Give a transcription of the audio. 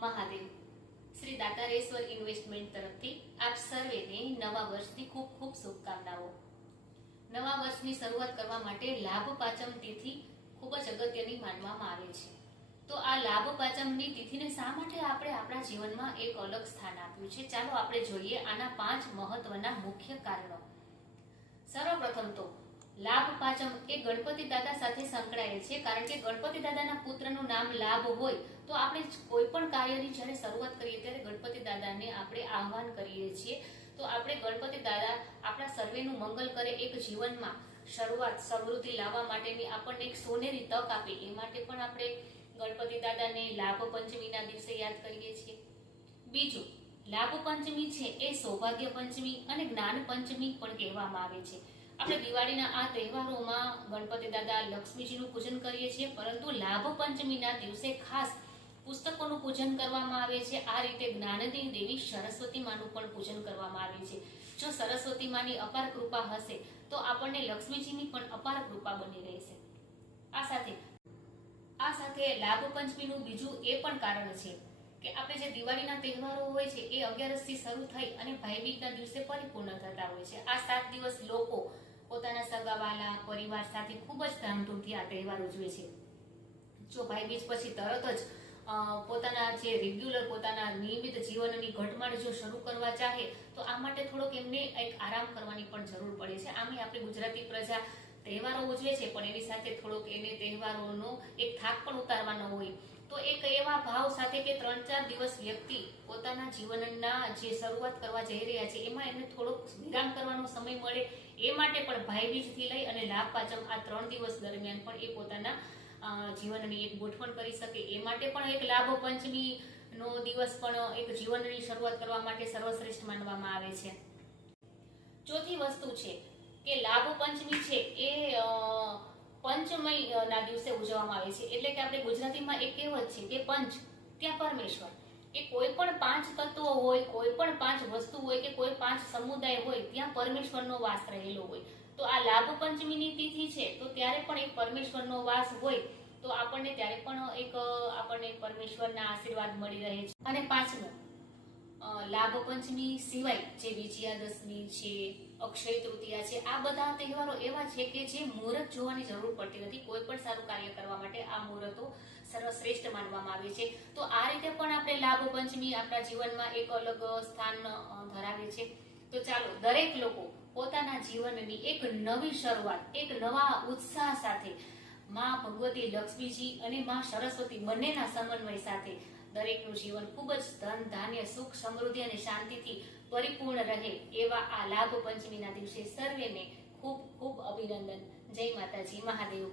Mahadev Shri દાતારેશ્વર investment તરફથી આપ સર્વેને નવા વર્ષની ખૂબ ખૂબ શુભકામનાઓ। નવા વર્ષની શરૂઆત કરવા માટે લાભ પાંચમ તિથિ ખૂબ જ અગત્યની માનવામાં આવે છે। તો આ લાભ પાંચમની તિથિને શા માટે આપણે આપણા જીવનમાં એક અલગ સ્થાન આપ્યું છે, ચાલો આપણે જોઈએ આના 5 મહત્વના મુખ્ય કારણો। સર્વપ્રથમ તો લાભ પાંચમ એ ગણપતિ દાદા સાથે સંકળાયેલ છે, કારણ કે ગણપતિ દાદાના પુત્રનું નામ લાભ હોય તો આપણે કોઈ પણ કાર્યની જ્યારે શરૂઆત કરીએ ત્યારે ગણપતિ દાદાને આપણે આહ્વાન કરીએ છીએ। તો આપણે ગણપતિ દાદા આપણા સર્વેનું મંગલ કરે, એક જીવનમાં શરૂઆત સમૃદ્ધિ લાવવા માટેની આપણને એક સોનેરી તક આપે, એ માટે પણ આપણે ગણપતિ દાદાને લાભ પંચમીના દિવસે યાદ કરીએ છીએ। બીજું, લાભ પંચમી છે એ સૌભાગ્ય પંચમી અને જ્ઞાન પંચમી પણ કહેવામાં આવે છે। આપણે દિવાળીના આ તહેવારોમાં ગણપતિ દાદા લક્ષ્મીજીનું પૂજન કરીએ છીએ, પરંતુ લાભ પંચમીના દિવસે ખાસ પુસ્તકોનું પૂજન કરવામાં આવે છે। આ રીતે જ્ઞાનની દેવી સરસ્વતી માનું પણ પૂજન કરવામાં આવે છે। જો સરસ્વતી માની અપાર કૃપા હશે તો આપણને લક્ષ્મીજીની પણ અપાર કૃપા બની રહેશે। આ સાથે લાભ પંચમીનું બીજું એ પણ કારણ છે કે આપણે જે દિવાળીના તહેવારો હોય છે એ 11 થી શરૂ થઈ અને ભાઈબીજના દિવસે પરિપૂર્ણ થતા હોય છે। આ 7 દિવસ લોકો પોતાના સગાવાલા પરિવાર સાથે ખૂબ જ ધામધૂમથી આ તહેવાર ઉજવે છે। જો ભાઈબીજ પછી તરત જ પોતાના જે રેગ્યુલર પોતાના નિયમિત જીવનની ઘટમાળ જો શરૂ કરવા ચાહે તો આ માટે થોડોક એમને એક આરામ કરવાની પણ જરૂર પડે છે। આમે આપણી ગુજરાતી પ્રજા તહેવારો ઉજવે છે, પણ એની સાથે થોડોક એને તહેવારોનો એક થાક પણ ઉતારવાનો હોય, તો એક એવા ભાવ સાથે કે 3-4 દિવસ વ્યક્તિ પોતાના જીવનના જે શરૂઆત કરવા જઈ રહ્યા છે એમાં એને થોડોક વિરામ કરવાનો સમય મળે, એ માટે પણ ભાઈબીજથી લઈ અને લાભ પાંચમ આ 3 દિવસ દરમિયાન પણ એ પોતાના જીવનની એક ગોઠવણ કરી શકે, એ માટે પણ એક લાભ પંચમી નો દિવસ પણ એક જીવનની શરૂઆત કરવા માટે સર્વશ્રેષ્ઠ માનવામાં આવે છે। ચોથી વસ્તુ છે કે લાભ પંચમી છે એ પંચમય ના દિવસે ઉજવવામાં આવે છે, એટલે કે આપણે ગુજરાતીમાં એક કહેવત છે કે પંચ ત્યાં પરમેશ્વર, કે કોઈ પણ 5 તત્વો હોય, કોઈ પણ 5 વસ્તુ હોય કે કોઈ 5 સમુદાય હોય ત્યાં પરમેશ્વરનો વાસ રહેલો હોય। તો આ લાભ પંચમીની તિથિ છે તો ત્યારે પણ એક પરમેશ્વરનો વાસ હોય તો આપણને ત્યારે પણ આપણને પરમેશ્વરના આશીર્વાદ મળી રહે છે। અને પાંચમું, લાભ પંચમી સિવાય જે વિજયાદશમી છે, અક્ષય તૃતીયા છે, આ બધા તહેવારો એવા છે કે જે મુહૂર્ત જોવાની જરૂર પડતી નથી। કોઈ પણ સારું કાર્ય કરવા માટે આ મુહૂર્તો સર્વશ્રેષ્ઠ માનવામાં આવે છે। તો આ રીતે પણ આપણે લાભ પંચમી આપણા જીવનમાં એક અલગ સ્થાન ધરાવે છે। તો ચાલો દરેક લોકો પોતાના જીવનની એક નવી શરૂઆત, એક નવા ઉત્સાહ સાથે માં ભગવતી લક્ષ્મીજી અને માં સરસ્વતી બંનેના સમન્વય સાથે દરેકનું જીવન ખૂબ જ ધન ધાન્ય સુખ સમૃદ્ધિ અને શાંતિથી પરિપૂર્ણ રહે એવા આ લાભ પંચમીના દિવસે સર્વેને ખૂબ ખૂબ અભિનંદન। જય માતાજી, મહાદેવ।